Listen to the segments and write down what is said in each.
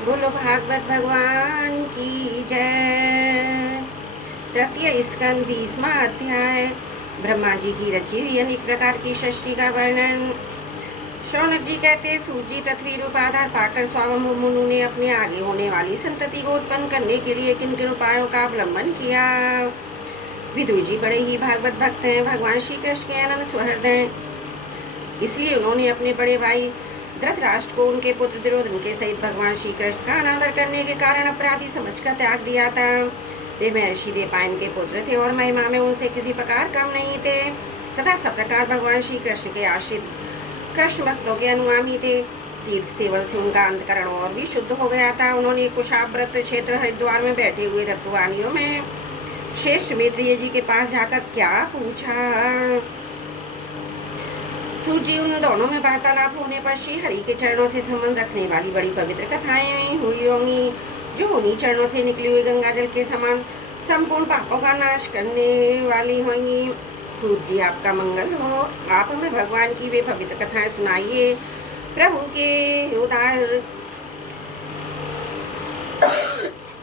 बोलो भागवत भगवान की जय। तृतीय स्कंद 20वां अध्याय। ब्रह्मा जी की रची हुई अनेक प्रकार की सृष्टि का वर्णन। शौनक जी कहते, सूर्य पृथ्वी रूप आधार पाकर स्वावंभु मुनु ने अपने आगे होने वाली संतति को उत्पन्न करने के लिए किन किन उपायों का अवलंबन किया। विदुर जी बड़े ही भागवत भक्त हैं, भगवान श्री कृष्ण के अनंत सुहृदय, इसलिए उन्होंने अपने बड़े भाई धृतराष्ट्र को उनके पुत्र दुर्योधन के सहित भगवान श्री कृष्ण का अनादर करने के कारण अपराधी समझकर त्याग दिया था। वे महर्षि देवपायन के पुत्र थे और महिमा में उनसे किसी प्रकार कम नहीं थे तथा सब प्रकार भगवान श्री कृष्ण के आश्रित कृष्ण भक्तों के अनुगामी थे। तीर्थ सेवन से उनका अंतकरण और भी शुद्ध हो गया था। उन्होंने कुशाव्रत क्षेत्र हरिद्वार में बैठे हुए तत्ववानियों में श्रेष्ठ मैत्रेय जी के पास जाकर क्या पूछा। सूर्य उन दोनों में वार्तालाप होने पर श्री हरि के चरणों से संबंध रखने वाली बड़ी पवित्र कथाएं हुई होंगी, जो उन्हीं चरणों से निकली हुई गंगा जल के समान संपूर्ण पापों का नाश करने वाली होंगी। सूर्य आपका मंगल हो, आप हमें भगवान की वे पवित्र कथाएं सुनाइए। प्रभु के उदार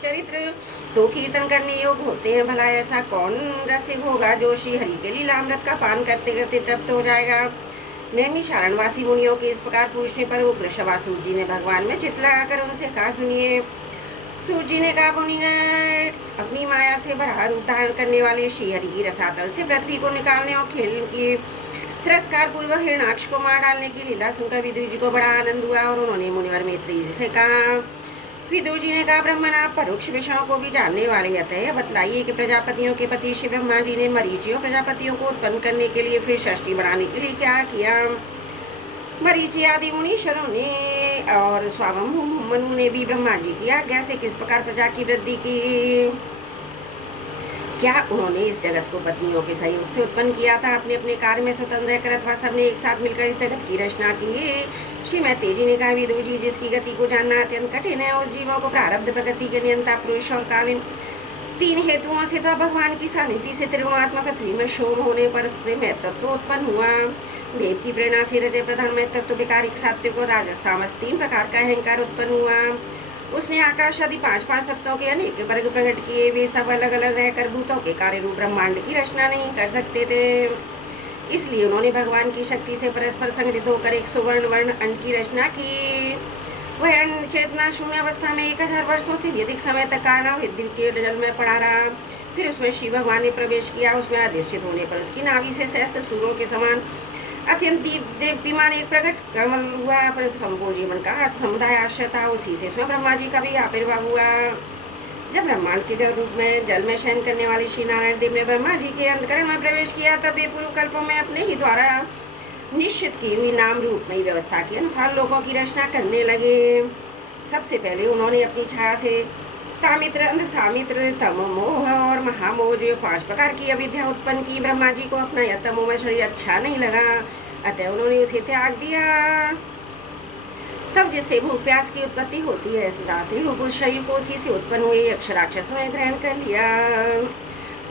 चरित्र तो कीर्तन करने योग्य होते हैं। भला ऐसा कौन रसिक होगा जो श्री हरि के लीलामृत का पान करते करते तृप्त हो जाएगा। नैमिषारण्यवासी मुनियों के इस प्रकार पूछने पर उग्र सूर्य जी ने भगवान में चित लगाकर उनसे कहा, सुनिए। सूर्य जी ने कहा, मुनिगण, अपनी माया से बड़ा रूप धारण करने वाले श्री हरि की रसातल से पृथ्वी को निकालने और खेलने की तिरस्कार पूर्वक हिरणाक्ष को मार डालने की लीला सुनकर विदुर जी को बड़ा आनंद हुआ और उन्होंने मुनिवर मैत्रेय जी से कहा। विदुर जी ने कहा, ब्रह्मन, आप परोक्ष विषयों को भी जानने वाले, अतः बतलाइए कि प्रजापतियों के पति श्री ब्रह्मा जी ने मरीचि और प्रजापतियों को उत्पन्न करने के लिए फिर सृष्टि बढ़ाने के लिए क्या किया। मरीचि आदि मुनीश्वरों ने और स्वावंभु मनु ने भी ब्रह्मा जी की आज्ञा से किस प्रकार प्रजा की वृद्धि की। क्या उन्होंने इस जगत को पत्नियों के सहयोग से उत्पन्न किया था, अपने अपने कार्य में स्वतंत्र रहकर, अथवा सबने एक साथ मिलकर इस जगत की रचना की। श्री मैत्रेय जी ने कहा, विदुर जी, जिसकी गति को जानना अत्यंत कठिन है, उस जीवों को प्रारब्ध प्रकृति के नियंता पुरुष और कालीन तीन हेतुओं से था भगवान की सानिध्य से त्रिगुणात्मक पृथ्वी में शोभ होने पर से महत्व उत्पन्न हुआ। देव की प्रेरणा से रजय प्रधान में तत्व विकारिक सात्विक और राजस्थामस तीन प्रकार का अहंकार उत्पन्न हुआ। उसने आकाश आदि पांच सत्तों के अनेक वर्ग प्रकट किए। वे सब अलग अलग रहकर भूतों के कार्य रूप ब्रह्मांड की रचना नहीं कर सकते थे, इसलिए उन्होंने भगवान की शक्ति से परस्पर संगठित होकर एक सुवर्ण वर्ण अंड की रचना की। वह अंड चेतना शून्य अवस्था में 1000 वर्षों से भी अधिक समय तक कारणविद्युत के जल में पड़ा रहा। फिर उसमें शिव भगवान ने प्रवेश किया। उसमें अधिष्ठित होने पर उसकी नाभि से सहस्त्र सूर्यों के समान अत्यंत दीप्तिमान एक प्रकट कमल हुआ, परंतु संपूर्ण जीवन का समुदाय आश्रय था। उसी से इसमें ब्रह्मा जी का भी आविर्भाव हुआ। जब ब्रह्मांड के रूप में जल में शयन करने वाले श्री नारायण देव ने ब्रह्मा जी के अंतकरण में प्रवेश किया, तब वे पूर्व कल्पों में अपने ही द्वारा निश्चित की हुई नाम रूपमयी व्यवस्था के अनुसार लोगों की रचना करने लगे। सबसे पहले उन्होंने अपनी छाया से तामित्र, अंधसामित्र, तम, मोह और महामोह जो 5 प्रकार की अविद्या उत्पन्न की। ब्रह्मा जी को अपना यह तमोमय शरीर अच्छा नहीं लगा, अतः उन्होंने उसे त्याग दिया। तब जिससे भूख प्यास की उत्पत्ति होती है, रात्रि रूप उस शरीर को उसी से उत्पन्न हुए यक्ष राक्षसों ने ग्रहण कर लिया।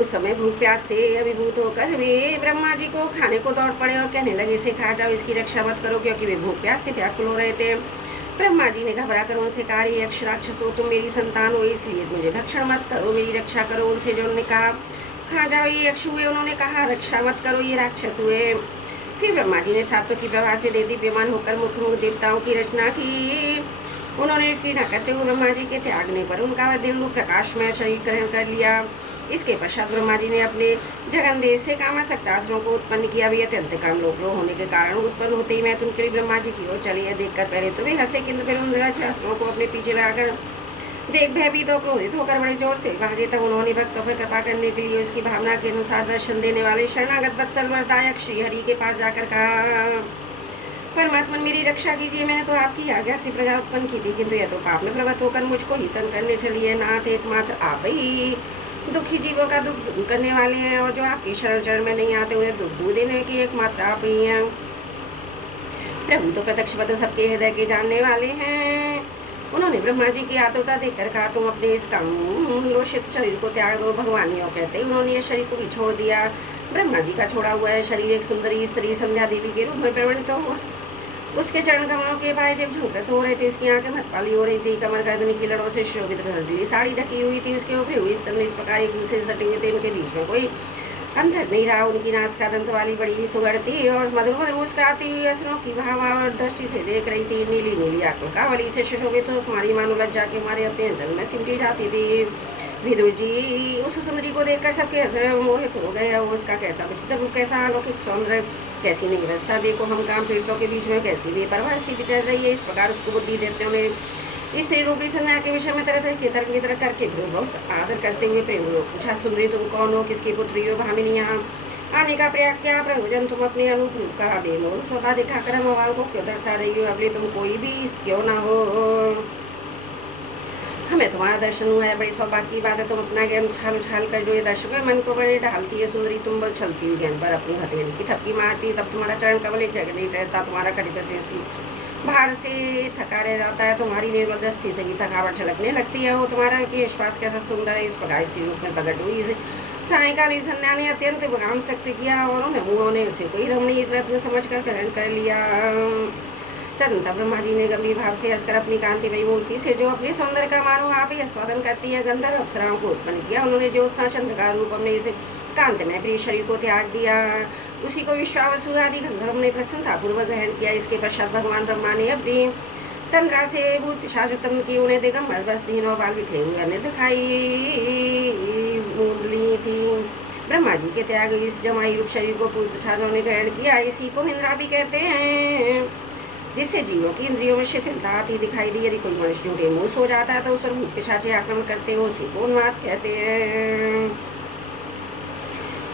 उस समय भूख प्यास से अभिभूत होकर वे ब्रह्मा जी को खाने को दौड़ पड़े और कहने लगे, इसे खा जाओ, इसकी रक्षा मत करो, क्योंकि वे भूख प्यास से व्याकुल हो रहे थे। ब्रह्मा जी ने घबरा कर उनसे कहा, यक्ष राक्षसो, तुम मेरी संतान हो, इसलिए मुझे भक्षण मत करो, मेरी रक्षा करो। उनसे जो उन्होंने कहा, खा जाओ, ये यक्ष हुए। उन्होंने कहा, रक्षा मत करो, ये राक्षस हुए। फिर ब्रह्मा जी ने सातों की प्रभा से देदीप्यमान होकर मुख मुख देवताओं की रचना की। उन्होंने कीड़ा करते हुए ब्रह्मा जी के त्यागने पर उनका वह दिन रूप प्रकाशमय शरीर ग्रहण कर लिया। इसके पश्चात ब्रह्मा जी ने अपने जगन देश से कामासक्त असुरों को उत्पन्न किया। वे अत्यंत काम लोक होने के कारण उत्पन्न होते ही मैं उनके लिए ब्रह्मा जी की ओर चली। देखकर पहले तो वे हंसे, किंतु फिर उन असुरों को अपने पीछे लगाकर देख भयभीत और क्रोधित होकर बड़े जोर से भागे। तब उन्होंने भक्तों पर कृपा करने के लिए उसकी भावना के अनुसार दर्शन देने वाले शरणागत वत्सल वरदायक श्री हरि के पास जाकर कहा, परमात्मा, मेरी रक्षा कीजिए। मैंने तो आपकी आज्ञा से प्रजा उत्पन्न की थी, किंतु यह तो पाप में प्रवृत्त होकर मुझको ही तंग करने चली है। नाथ, एकमात्र आप ही दुखी जीवों का दुख दूर करने वाले हैं, और जो आपकी शरण चरण में नहीं आते उन्हें दुख दूर देने की एकमात्र आप ही हैं। प्रभु तो प्रत्यक्ष पद सबके हृदय के जानने वाले हैं। उन्होंने ब्रह्मा जी की आतुरता देखकर कहा, तुम अपने इस कामलोषित शरीर को त्याग दो। भगवान यो कहते उन्होंने यह शरीर को भी छोड़ दिया। ब्रह्मा जी का छोड़ा हुआ है शरीर एक सुंदरी स्त्री संध्या देवी के रूप में परिवर्तित हुआ। उसके चरण कमलों के पाए जब झुमकृत हो रहे थे, उसकी आंखें मतवाली हो रही थी, कमर गर्दनी की लड़ों से शोभित सजली साड़ी ढकी हुई थी, उसके ऊपर हुई स्तन इस प्रकार एक दूसरे से सटे हुए थे, उनके बीच में कोई अंतर नहीं रहा। उनकी नासिका दंत वाली बड़ी सुगढ़ थी और मधुर मधुर मुस्कुराती हुई असनों की भावा और दृष्टि से देख रही थी। नीली नीली आंखों का वली से सुशोभित तो तुम्हारी मानो लज्जा के मारे अपने अंचल में सिमटी जाती थी। विदुर जी उस सुंदरी को देखकर सबके हृदय मोहित हो गए। उसका कैसा विचित्र रूप, कैसा अलौकिक सौंदर्य, कैसी निवस्था, देखो हम काम पीड़ितों के बीच में कैसी बेपरवाह सी विचर रही है। इस प्रकार उसको बुद्धि देवताओं ने स्त्री रूपी संध्या के विषय में तरह तरह के तर्क वितर्क करके बहुत आदर करते हुए प्रेम लोग पूछा, सुंदरी तुम कौन हो, किसकी पुत्री हो, भामिनी यहाँ आने का प्रयाग क्या प्रयोजन, तुम अपने अनुरूप का बेमोल सौदा दिखाकर हम अवाल को क्यों दर्शा रही हो, अगले तुम कोई भी क्यों ना हो, हमें तुम्हारा दर्शन हुआ है, बड़ी सौभाग्य की बात है। तुम अपना ज्ञान उछाल उछाल कर जो ये दर्शकों मन को बड़े ढालती है। सुंदरी तुम बल चलती हुई ज्ञान पर अपनी हथेली की थपकी मारती, तब तुम्हारा चरण कमल एक जगह नहीं रहता, तुम्हारा कटिप से बाहर से थका रह जाता है, तुम्हारी निर्बल दृष्टि से भी थकावट झलकने लगती है। वो तुम्हारा कि विश्वास कैसा सुंदर है, इस प्रकार स्त्री रूप में प्रकट हुई। सायकालीन संध्या ने अत्यंत बगाम शक्ति किया और उन्हें मुँहों ने उसे कोई रमणीय रत्न समझ कर ग्रहण कर लिया। तदंतर ब्रह्मा जी ने गंभीर भाव से हंसकर अपनी कांतिमयी मूर्ति से जो अपने सौंदर्य का मानो आप ही आस्वादन करती है गंधर्व अप्सराओं को उत्पन्न किया। उन्होंने ज्योत्सा चंद्र का रूप में इस कांतिमय प्रिय शरीर को त्याग दिया, उसी को विश्वावसु आदि गंधर्व ने प्रसन्नतापूर्वक ग्रहण किया। इसके पश्चात भगवान ब्रह्मा ने अपनी तंद्रा से भूत पिशाच उत्पन्न की, उन्हें दिगंबर वस्त्रहीन और बाल बिखरे हुए अन्य दिखाई ली थी। ब्रह्मा जी के त्याग इस जमाई रूप शरीर को भूत पिशाचों ने ग्रहण किया, इसी को निंद्रा भी कहते हैं, जिससे जीवों की इंद्रियों में शिथिलता आती दिखाई दी। यदि कोई मनुष्य बेहोश हो जाता है तो उस पर भूत पिशाच आक्रमण करते हैं, उसी को उन्माद कहते हैं।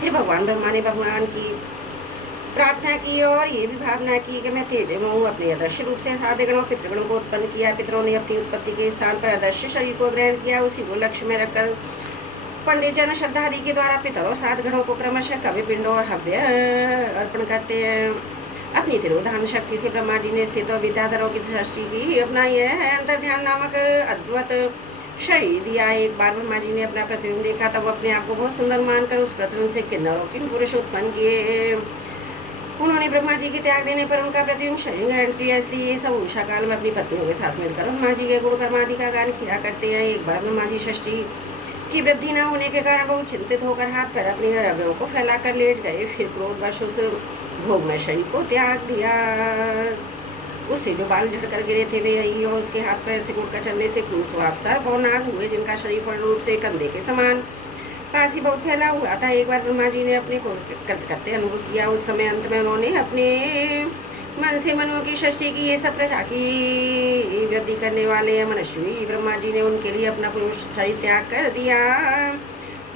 फिर भगवान ब्रह्मा ने भगवान की प्रार्थना की और ये भी भावना की कि मैं तेज हूँ, अपने अदृश्य रूप से साधे गणों पितृगणों को उत्पन्न किया। पितरों ने अपनी उत्पत्ति के स्थान पर अदृश्य शरीर को ग्रहण किया, उसी को लक्ष्य में रखकर पंडित जन श्रद्धा आदि के द्वारा पितरों सात गणों को क्रमशः कवि पिंडों और हव्य अर्पण करते हैं। अपनी तिरोधान शक्ति से ब्रह्मा जी ने सिद्ध और विद्याधरों की सृष्टि की। अपना यह है अंतर्ध्यान नामक अद्भुत शरीर दिया। एक बार ब्रह्मा जी ने अपना प्रतिबिंब देखा, तब अपने आप को बहुत सुंदर मानकर उस प्रतिबिंब से किन्नरों किन पुरुष उत्पन्न किए। उन्होंने ब्रह्मा जी के त्याग देने पर उनका प्रतिबिंब शरीर ग्रहण किया, इसलिए सब उषा काल में अपनी पत्नियों के साथ मिलकर ब्रह्मा जी के गुण कर्मादि का गान किया करते हैं। एक बार ब्रह्मा जी षष्ठी की वृद्धि न होने के कारण बहुत चिंतित होकर हाथ पैर अपने अवयवों को फैलाकर लेट गए। फिर क्रोधवश उस भोगमय शरीर को त्याग दिया। उससे जो बाल झड़कर गिरे थे वे यही, और उसके हाथ पैर से गुड़कर चलने से क्रूर स्वभाव सर्प और नाग हुए, जिनका शरीर पूर्ण रूप से कंधे के समान पास ही बहुत फैला हुआ था। एक बार ब्रह्मा जी ने अपने को करते अनुभव किया। उस समय अंत में उन्होंने अपने मन से मनुओं की सृष्टि की। ये सब प्रजा की वृद्धि करने वाले मनुष्य ब्रह्मा जी ने उनके लिए अपना पुरुष शरीर त्याग कर दिया।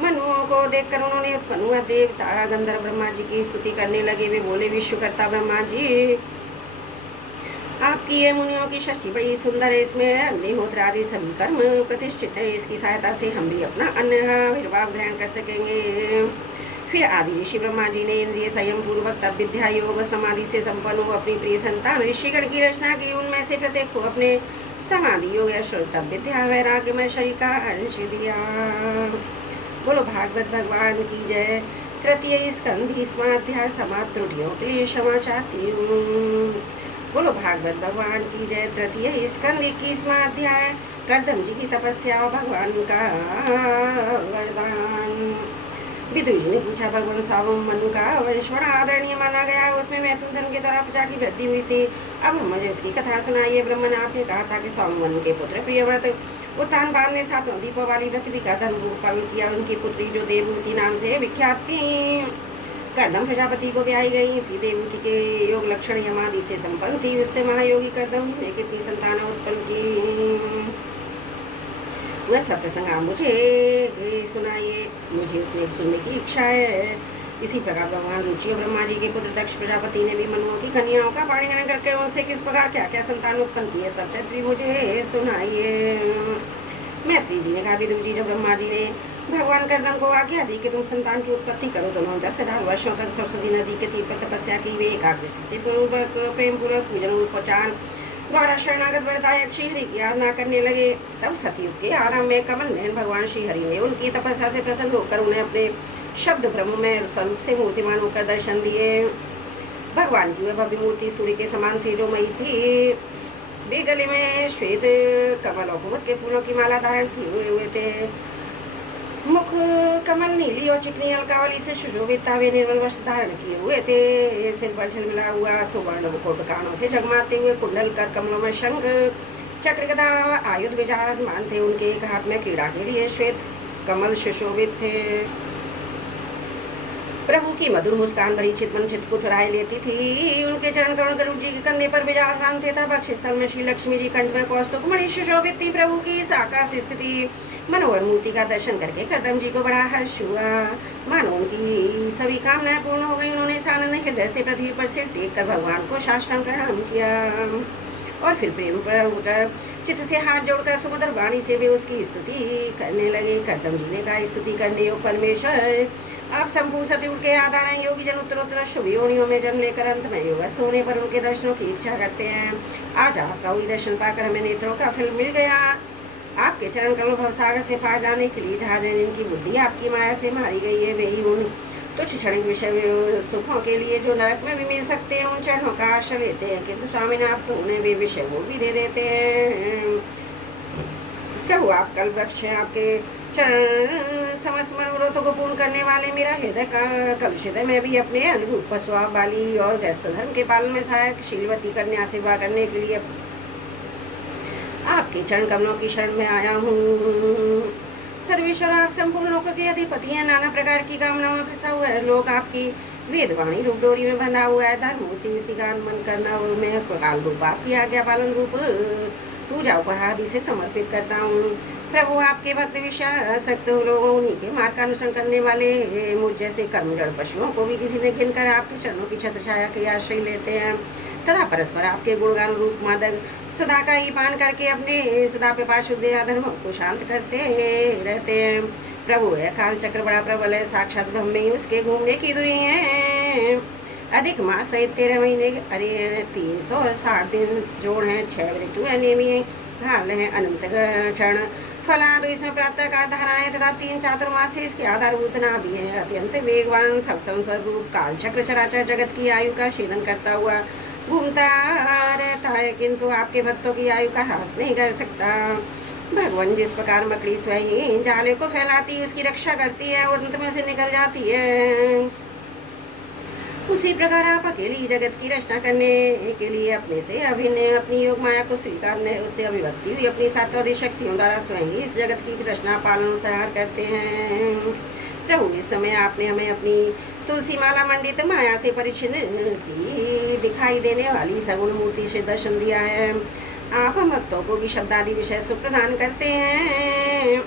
मनुओं को देखकर उन्होंने उत्पन्न हुआ देवता गंधर्व ब्रह्मा जी की स्तुति करने लगे। वे बोले, विश्वकर्ता ब्रह्मा जी, आपकी ये मुनियों की सृष्टि बड़ी सुंदर है, इसमें अग्निहोत्र आदि सभी कर्म प्रतिष्ठित है, इसकी सहायता से हम भी अपना अन्न निर्वाह ग्रहण कर सकेंगे। फिर आदि ऋषि ब्रह्मा जी ने इंद्रिय संयम पूर्वक तप विद्या योग समाधि से संपन्न हो अपनी प्रिय संतान ऋषिगण की रचना की। उनमें से प्रत्येक को अपने समाधि योग तप विद्या वैराग्य में शरीर का अंश दिया। बोलो भागवत भगवान की जय। तृतीय स्कंध 20वां अध्याय समाप्त। त्रुटियों के लिए क्षमा चाहती हूँ। बोलो भागवत भगवान की जय। तृतीय स्कंद 21वां अध्याय कर्दम जी की तपस्या और भगवान का वरदान। विदुर जी ने पूछा, भगवान सावम मनु का वंश बड़ा आदरणीय माना गया, उसमें मैथुन धर्म के द्वारा प्रजा की वृद्धि हुई थी। अब मुझे उसकी कथा सुनाइए। ब्रह्मा ने आपने कहा था कि स्वामी मनु के पुत्र प्रियव्रत उत्तान बाद ने 7 दीपों वाली पृथ्वी का धर्म पालन किया। उनकी पुत्री जो देवहूति नाम से विख्यात थी, कर्दम प्रजापति को ब्याही गई थी। देवहूति के योग लक्षण यमादि से संपन्न थी। उससे महायोगी कर्दम ने कितनी संतान उत्पन्न की, वह सब प्रसंग आप मुझे सुनाइए, मुझे उसने सुनने की इच्छा है। इसी प्रकार भगवान रुचि और ब्रह्मा जी के पुत्र दक्ष प्रजापति ने भी मनुओं की कन्याओं का पाणिग्रहण करके उनसे किस प्रकार क्या क्या संतान उत्पन्न किए, सब चरित्र मुझे सुनाइए। मैत्री जी ने कहा, विदुर जी, जब ब्रह्मा जी ने भगवान कर्दम को आज्ञा दी कि तुम संतान की उत्पत्ति करो, तो उन्होंने 10,000 वर्षों तक सरस्वती नदी के तीर पर तपस्या की। वे एकाग्र से प्रेम पूर्वक पूजन उपचार द्वारा शरणागत वरदायक श्रीहरि की आराधना करने लगे। तब सतयुग के आरंभ में कमल नयन भगवान श्रीहरि ने उनकी तपस्या से प्रसन्न होकर उन्हें अपने शब्द ब्रह्म में स्वरूप से मूर्तिमान होकर दर्शन दिए। भगवान की वह भव्य मूर्ति सूर्य के समान तेजोमयी थी। वे गले में श्वेत कमल और कुमुद के फूलों की माला धारण किए हुए थे। मुख कमल नीली और चिकनी अलकावली से सुशोभित था। वे निर्मल वस्त्र धारण किए हुए थे। सिर पर झलमिला हुआ सुवर्ण मुकुट, कानों से जगमाते हुए कुंडल, कर कमलों में शंख चक्र गदा आयुध विराजमान थे। उनके एक हाथ में क्रीड़ा के लिए श्वेत कमल सुशोभित थे। प्रभु की मधुर मुस्कान भरी चितवन चित्त को चुराए लेती थी। उनके चरण कमल गरुड़ जी के कंधे पर विराजमान थे। तब अक्षस्थल में श्री लक्ष्मी जी कंठ में कौस्तुभ मणि सुशोभित थी। प्रभु की इस आकाश स्थिति मनोहर मूर्ति का दर्शन करके करदम जी को बड़ा हर्ष हुआ। मानो उनकी सभी कामनाएं पूर्ण हो गई। उन्होंने इस आनंद हृदय से पृथ्वी पर सिर टेक कर भगवान को साष्टांग प्रणाम किया और फिर प्रेम पर उठकर चित्त से हाथ जोड़कर सुमधुर वाणी से भी उसकी स्तुति करने लगे। करदम जी ने कहा, स्तुति करने योग परमेश्वर, आप संपूर्ण सतयुग के आधार हैं। योगी जन उत्तरोत्तर शुभ योनियों में जन्म लेकर अंत में योगस्थ होने पर उनके दर्शनों की इच्छा करते हैं। आज आपका वही दर्शन पाकर हमें नेत्रों का फल मिल गया। आपके चरण कमल भवसागर से पार जाने के लिए जहाँ जिनकी बुद्धि आपकी माया से मारी गई है, वे ही उन तुच्छ क्षणिक विषय सुखों के लिए जो नरक में भी मिल सकते हैं उन चरणों का आश्रय लेते हैं। किंतु स्वामी आप तो उन्हें वे विषय वो भी दे देते हैं। प्रभु आप कल वृक्ष हैं। आपके चरण समस्त मनोरथों को पूर्ण करने वाले। मेरा हृदय का कलुषित है। मैं भी अपने अनुरूप स्वभाव वाली और व्यस्त धर्म के पालन में सहायक शीलवती कन्या सेवा करने के लिए आपके चरण कमलों की शरण में आया हूँ। सर्वेश्वर आप संपूर्ण लोकों के अधिपति हैं। नाना प्रकार की कामनाओं में फंसा हुआ है लोग आपकी वेदवाणी रूप डोरी में बंधा हुआ है। धर्मूर्ति उसी का अनुमन करना और मैं काल रूप आपकी आज्ञा पालन रूप पूजा उपहार आदि से समर्पित करता हूँ। प्रभु आपके भक्त विषयासक्त लोगों उन्हीं के मार्ग का अनुसरण करने वाले मुझ जैसे कर्मजड़ पशुओं को भी किसी ने गिनकर आपके चरणों की छत्र छाया के आश्रय लेते हैं तथा परस्पर आपके गुणगान रूप मादक सुधा का ही पान करके अपने सुधा पे पाशुद्ध अधर्मों को शांत करते रहते हैं। प्रभु है काल चक्र बड़ा प्रबल है। साक्षात ब्रह्म ही उसके घूमने की दूरी है। अधिक मास सहित 13 महीने अरे 360 दिन जोड़ हैं। 6 ऋतु है नेमी हाल है अनंत क्षण फलादो इसमें प्रातः का धाराएं तथा 3 चातुर्मास से इसके आधारभूत ना भी है। अत्यंत वेगवान सब संसार रूप काल चक्र चराचर जगत की आयु का छेदन करता हुआ घूमता रहता है, किंतु आपके भक्तों की आयु का ह्रास नहीं कर सकता। भगवान जिस प्रकार मकड़ी स्वयं जाले को फैलाती उसकी रक्षा करती है और अंत में उसे निकल जाती है, उसी प्रकार आप अकेली जगत की रचना करने के लिए अपने से अभिनय अपनी योग माया को स्वीकारने उससे अभिव्यक्ति हुई अपनी सात्विक शक्तियों द्वारा स्वयं ही इस जगत की रचना पालन संहार करते हैं। प्रभु इस समय आपने हमें अपनी तुलसी माला मंडित माया से परिचिन्न सी दिखाई देने वाली सगुण मूर्ति से दर्शन दिया है। आप हम भक्तों को भी शब्दादि विषय सुख प्रदान करते हैं।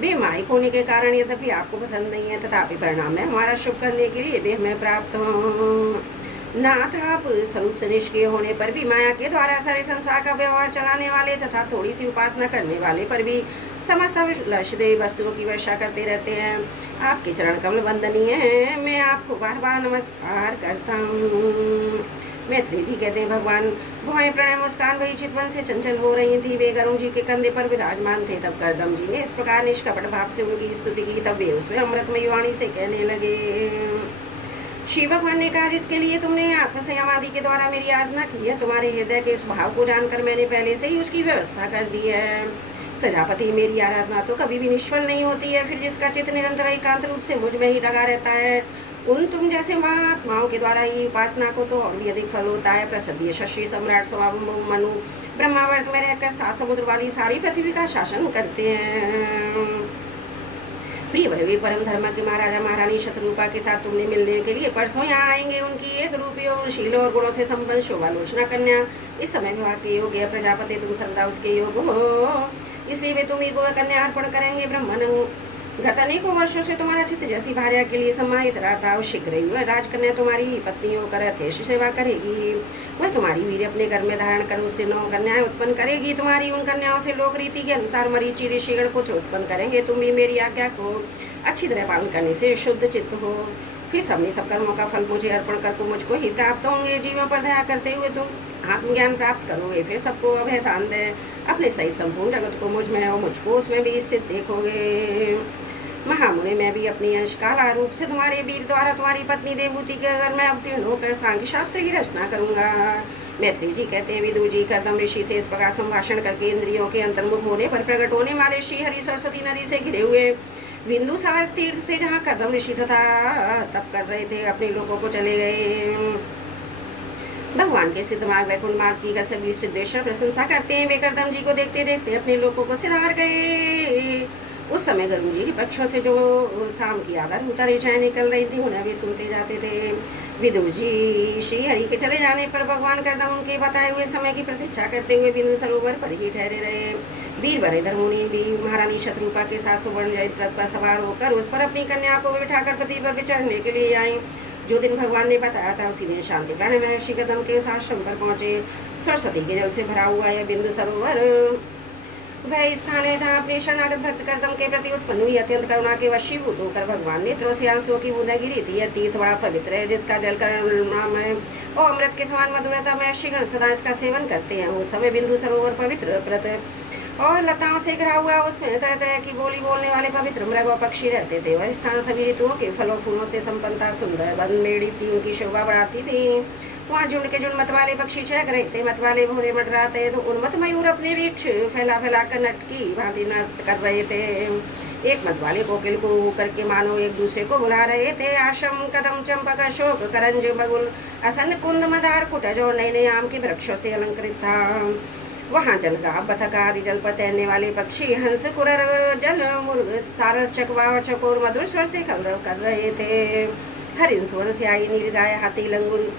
बेमाइक होने के कारण यद्यपि आपको पसंद नहीं है तथापि परिणाम में हमारा शुभ करने के लिए भी हमें प्राप्त हो। नाथ आप स्वरूप से निष्क्रिय होने पर भी माया के द्वारा सारे संसार का व्यवहार चलाने वाले तथा थोड़ी सी उपासना करने वाले पर भी समस्त लक्ष्य वस्तुओं की वर्षा करते रहते हैं। आपके चरण कमल वंदनीय हैं। मैं आपको बार बार नमस्कार करता हूँ। मैत्री जी कहते हैं, भगवान भुआएं प्रणय मुस्कान भरी चितवन से चंचल हो रही थी। वे गरुण जी के कंधे पर विराजमान थे। तब करदम जी ने इस प्रकार निष्कपट भाव से उनकी स्तुति की। तब वे उसमें अमृतमयी वाणी से कहने लगे, शिव भगवान ने कहा, जिसके लिए तुमने आत्मसंयम आदि के द्वारा मेरी आराधना की है, तुम्हारे हृदय के स्वभाव को जानकर मैंने पहले से ही उसकी व्यवस्था कर दी है। प्रजापति, मेरी आराधना तो कभी भी निष्फल नहीं होती है। फिर जिसका चित्त निरंतर एकांत रूप से मुझ में ही लगा रहता है, उन तुम जैसे महात्माओं के द्वारा ही उपासना को तो और भी अधिक फल होता है। प्रसिद्ध शशि सम्राट स्वभाव मनु ब्रह्मावर्त में रहकर 7 समुद्र वाली सारी पृथ्वी का शासन करते हैं। प्रिय भरे परम धर्म के महाराजा महारानी शत्रुपा के साथ तुमने मिलने के लिए परसों यहाँ आएंगे। उनकी एक रूपी शील और गुणों से संपन्न शोभालोचना कन्या इस समय विवाह के योग्य है। प्रजापति, तुम सर्वदा उसके योग हो, इसलिए वे तुम्ही को कन्या अर्पण करेंगे। ब्रह्मन, गत अनेकों वर्षों से तुम्हारा चित्त जैसी भार्या के लिए सम्मानित रहता है, शीघ्र ही वह राजकन्या तुम्हारी पत्नी होकर यथेष्ट सेवा करेगी। वह तुम्हारी वीर अपने घर में धारण कर उससे 9 कन्याएं उत्पन्न करेगी। तुम्हारी उन कन्याओं से लोक रीति के अनुसार मरीचि ऋषिगण पुत्र उत्पन्न करेंगे। तुम भी मेरी आज्ञा को अच्छी तरह पालन करने से शुद्ध चित्त हो। फिर सबने सब कर्मों का फल मुझे अर्पण कर मुझको ही प्राप्त होंगे। जीवों पर दया करते हुए तुम आत्मज्ञान प्राप्त करोगे। फिर सबको अभय दान दे अपने सही संपूर्ण जगत को मुझ में और मुझको उसमें भी स्थित देखोगे। महामुनि, मैं भी अपनी अंश काला रूप से तुम्हारे वीर द्वारा तुम्हारी पत्नी देवहूति के घर में अवतीर्ण होकर सांख्य शास्त्र की रचना करूंगा। मैत्री जी कहते हैं, विदुर जी कर्दम ऋषि से इस प्रकार संभाषण करके इंद्रियों के अंतर्मुख होने पर प्रकट होने वाले श्री हरि सरस्वती नदी से घिरे हुए बिंदुसार तीर्थ से जहाँ कर्दम ऋषि तथा तप कर रहे थे अपने लोगों को चले गए। भगवान के सिद्ध मार्ग वैकुंठ मार्ग की सभी सिद्धेश्वर प्रशंसा करते हैं। वे कर्दम जी को देखते देखते अपने लोगों को सिधार गए। उस समय गरुड़ जी के पक्षों से जो शाम की आदर होता ऋचाएं निकल रही थी उन्हें वे सुनते जाते थे। विदुर जी श्री हरि के चले जाने पर भगवान कर्दम उनके बताए हुए समय की प्रतीक्षा करते हुए बिंदु सरोवर पर ही ठहरे रहे। वीर वरेधर मुनि भी महारानी शत्रुपा के साथ सुवर्ण जयित रथ पर सवार होकर उस पर अपनी कन्या को बिठाकर पृथ्वी पर विचरने के लिए आए। जो दिन भगवान ने बताया था उसी दिन शांति प्राण महर्षि कदम के उस आश्रम पर पहुंचे। सरस्वती के जल से भरा हुआ यह बिंदु सरोवर वह स्थान है जहाँ अपने शरणागत भक्त कर्दम के प्रति उत्पन्न हुई अत्यंत करुणा के वशीभूत होकर भगवान नेत्रों से आंसुओं की बूंदा गिरी थी। यह तीर्थ बड़ा पवित्र है, जिसका जल करुणामय और अमृत के समान मधुरता में महर्षिगण सदा इसका सेवन करते हैं। उस समय बिंदु सरोवर पवित्र प्रत और लताओं से घिरा हुआ, उसमें तरह तरह की बोली बोलने वाले पवित्र मृग और पक्षी रहते थे। वह स्थान सभी ऋतुओं के फलों फूलों से संपन्नता सुंदर बन मेड़ी थी, उनकी शोभा बढ़ाती थी। वहाँ झुंड के झुंड मत वाले पक्षी चहक रहे थे। मत वाले भोरे मंडराते तो उन्मत्त मयूर अपने वृक्ष फैला फैला कर नटकी भांति नृत्य कर रहे थे। एक मत वाले कोकिल को करके मानो एक दूसरे को बुला रहे थे। आशम कदम चंपक अशोक करंज बगुल असन कुंद मदार कुटज और नए नए आम के वृक्षों से अलंकृत था। वहाँ जलगाह बतख आदि जल पर तैरने वाले पक्षी हंस कुरर जल मुर्ग सारस चकवा और चकोर मधुर स्वर से कलरव कर रहे थे। हरिण स्वर्ण स्याही नीलगाय हाथी लंगूर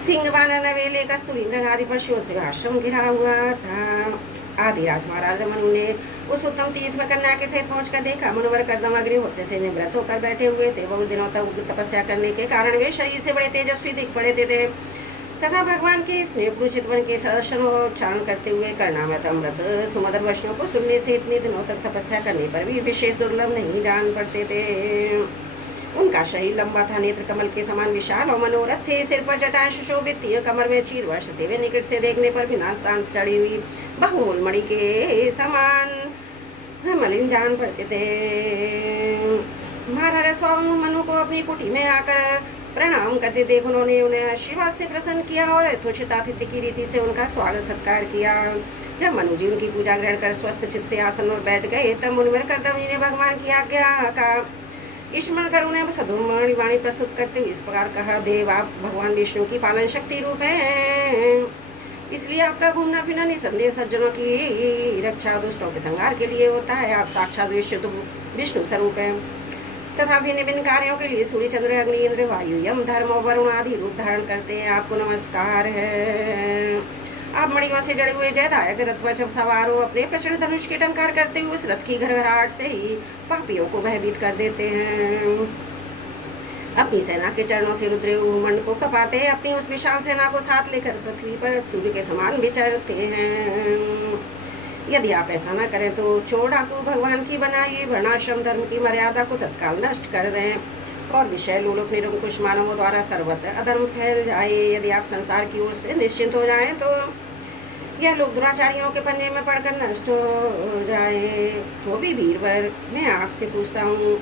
सिंह वानर नवेले कस्तूरी मृग आदि पशुओं से आश्रम घिरा हुआ था। आदि राज महाराज मनु ने उस उत्तम तीर्थ में कन्या के सहित पहुंचकर देखा। मुनिवर कर्दम अग्निहोत्र से निवृत्त होकर बैठे हुए थे। बहुत दिनों तक तपस्या करने के कारण वे शरीर से बड़े तेजस्वी दिख पड़े थे तथा भगवान के स्नेह पूजित वन के दर्शन और उच्चारण करते हुए कर्णामृत अमृत सुमधुर वचनों को सुनने से इतने दिनों तक तपस्या करने पर भी विशेष दुर्लभ नहीं जान पड़ते थे। उनका शरीर लंबा था, नेत्र कमल के समान विशाल और मनोरथ थे। सिर पर जटाएं सुशोभित थी, कमर में चीर वर्षते हुए निकट से देखने पर बिना शांत चढ़ी हुई बहुमूल मणि के समान मलिन जान पड़ते थे। महाराज स्वामी मनु को अपनी कुटी में आकर प्रणाम करते देख उन्होंने उन्हें आशीर्वाद से प्रसन्न किया और यथोचित आतिथ्य की रीति से उनका स्वागत सत्कार किया। जब मनु जी उनकी पूजा ग्रहण कर स्वस्थ चित्त से आसन और बैठ गए तब मुनिवर कर्दम जी ने भगवान की आज्ञा का स्मरण कर उन्हें सद्गुण वाणी प्रस्तुत करते हुए इस प्रकार कहा, देव आप भगवान विष्णु की पालन शक्ति रूप है, इसलिए आपका घूमना फिरना निसंदेह सज्जनों की रक्षा दुष्टों के संहार के लिए होता है। आप साक्षात विष्णु स्वरूप है तथा भिन्न भिन्न कार्यों के लिए सूर्य चंद्र अग्नि इंद्र वायु यम धर्म और वरुण आदि रूप धारण करते हैं। आपको नमस्कार है। आप मणियों से जड़े हुए जयदायक रथ पर सवार हो अपने प्रचंड धनुष के टंकार करते हुए उस रथ की घरघराहट से ही पापियों को भयभीत कर देते हैं। अपनी सेना के चरणों से रुद्र मंड को कपाते अपनी उस विशाल सेना को साथ लेकर पृथ्वी पर सूर्य के समान विचरते हैं। यदि आप ऐसा न करें तो चोर डाकू भगवान की बनाई वर्णाश्रम धर्म की मर्यादा को तत्काल नष्ट कर दें और विषय लोलुप निरंकुश मानवों द्वारा सर्वत्र अधर्म फैल जाए। यदि आप संसार की ओर से निश्चिंत हो जाएं तो यह लोग दुराचारियों के पन्ने में पड़कर नष्ट हो जाए। तो भी वीरवर मैं आपसे पूछता हूँ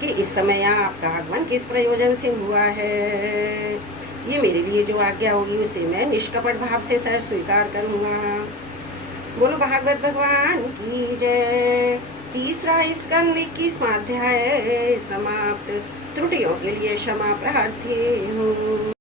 कि इस समय यहाँ आपका आगमन किस प्रयोजन से हुआ है। ये मेरे लिए जो आज्ञा होगी उसे मैं निष्कपट भाव से सर स्वीकार करूँगा। बोलो भागवत भगवान की जय। तीसरा स्कंद 21वां अध्याय समाप्त। त्रुटियों के लिए क्षमा प्रार्थी हूँ।